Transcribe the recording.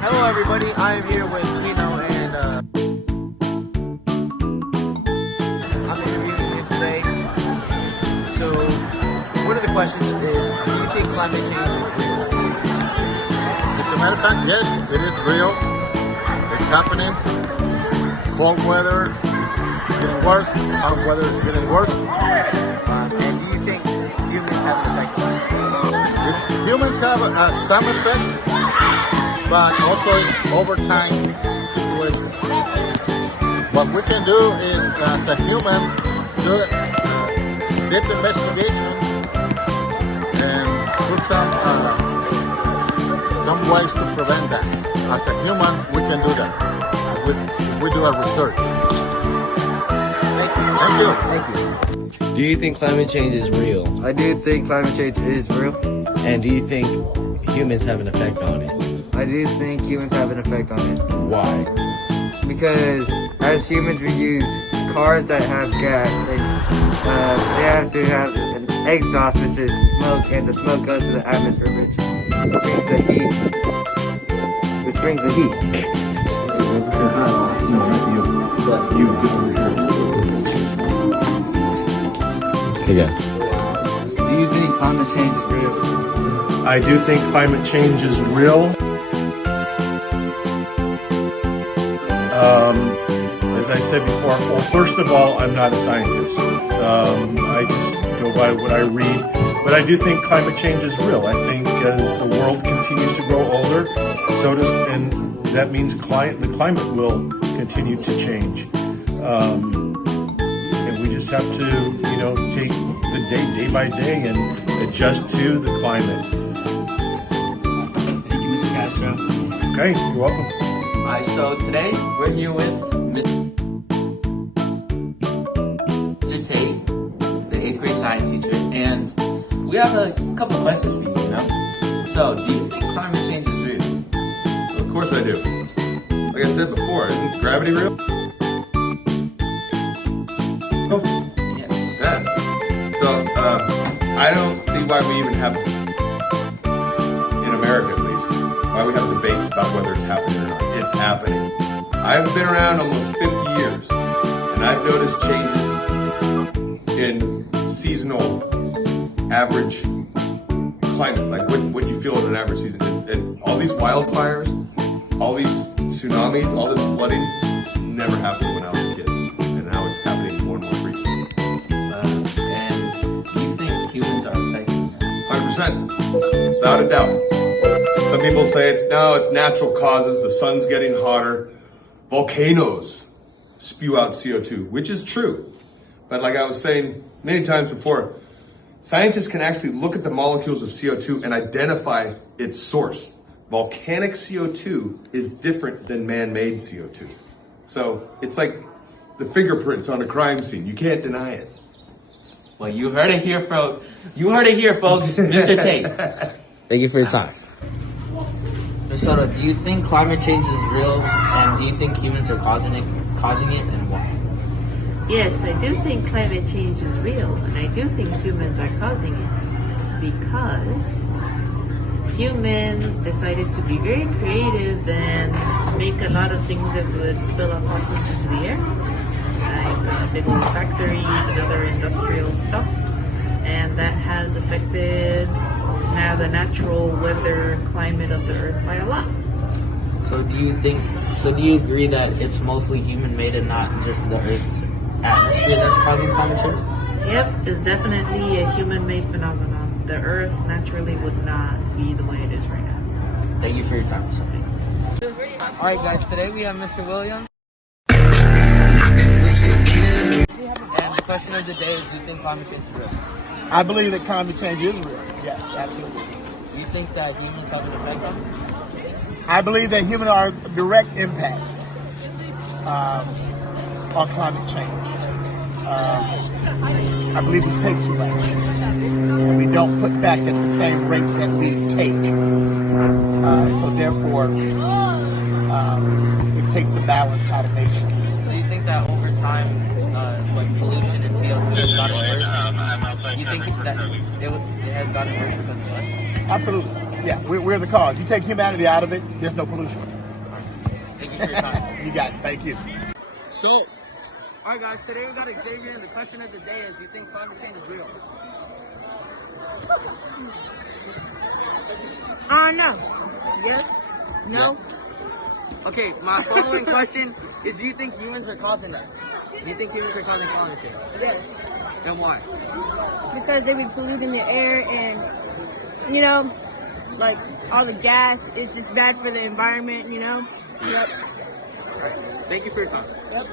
Hello everybody, I'm here with Kino and I'm interviewing him today. So one of the questions is, do you think climate change is real? As a matter of fact, yes, it is real. It's happening. Cold weather is getting worse. Hot weather is getting worse. And do you think humans have an effect on it? Humans have some effect, but also it's over time situation. What we can do is, as a humans, do deep investigation and put some ways to prevent that. As a human, we can do that. We do our research. Thank you. Thank you. Do you think climate change is real? I do think climate change is real. And do you think humans have an effect on it? I do think humans have an effect on it. Why? Because as humans we use cars that have gas and they have to have an exhaust, which is smoke, and the smoke goes to the atmosphere, which brings the heat. Again. Do you think climate change is real? I do think climate change is real. As I said before, well, first of all, I'm not a scientist. I just go by what I read. But I do think climate change is real. I think as the world continues to grow older, so does, and that means the climate will continue to change. And we just have to, take the day by day and adjust to the climate. Thank you, Mr. Castro. Okay, you're welcome. So today we're here with Mr. Tate, the 8th grade science teacher, and we have a couple of questions for you, So, do you think climate change is real? Of course I do. Like I said before, isn't gravity real? Yes. Yes. So, I don't see why we even have, in America at least, why we have debates about whether it's happening or not. It's happening. I've been around almost 50 years, and I've noticed changes in seasonal average climate, like what you feel in an average season. And all these wildfires, all these tsunamis, all this flooding never happened when I was a kid. And now it's happening more and more frequently. And do you think humans are affecting that? 100%, without a doubt. Some people say it's natural causes, the sun's getting hotter, volcanoes spew out CO2, which is true. But like I was saying many times before, scientists can actually look at the molecules of CO2 and identify its source. Volcanic CO2 is different than man-made CO2. So it's like the fingerprints on a crime scene. You can't deny it. Well, you heard it here, folks. Mr. Tate. Thank you for your time. Minnesota, do you think climate change is real, and do you think humans are causing it, and why? Yes, I do think climate change is real, and I do think humans are causing it because humans decided to be very creative and make a lot of things that would spill out toxins into the air, like big old factories and other industrial stuff, and that has affected now the natural weather and climate of the earth by a lot. So do you agree that it's mostly human-made and not just the Earth's atmosphere that's causing climate change? Yep, it's definitely a human-made phenomenon. The earth naturally would not be the way it is right now. Thank you for your time, Mr. Alright guys, today we have Mr. Williams. And the question of the day is, do you think climate change is real? I believe that climate change is real. Yes, absolutely. Do you think that humans have an effect on it? I believe that humans are a direct impact on climate change. I believe we take too much, and we don't put back at the same rate that we take. So therefore, it takes the balance out of nature. Do you think that over time, like pollution and CO2 has gotten worse? Do you think that it has gotten worse because of us? Absolutely. Yeah, we're the cause. You take humanity out of it, there's no pollution. Thank you for your time. You got it. Thank you. So, alright guys, today we got Xavier, and the question of the day is, do you think climate change is real? No. Yes. No. Okay, my following question is, do you think humans are causing that? Do you think humans are causing climate change? Yes. And why? Because they be polluting the air and, you know, like all the gas is just bad for the environment, you know? Yep. Thank you for your time. Yep.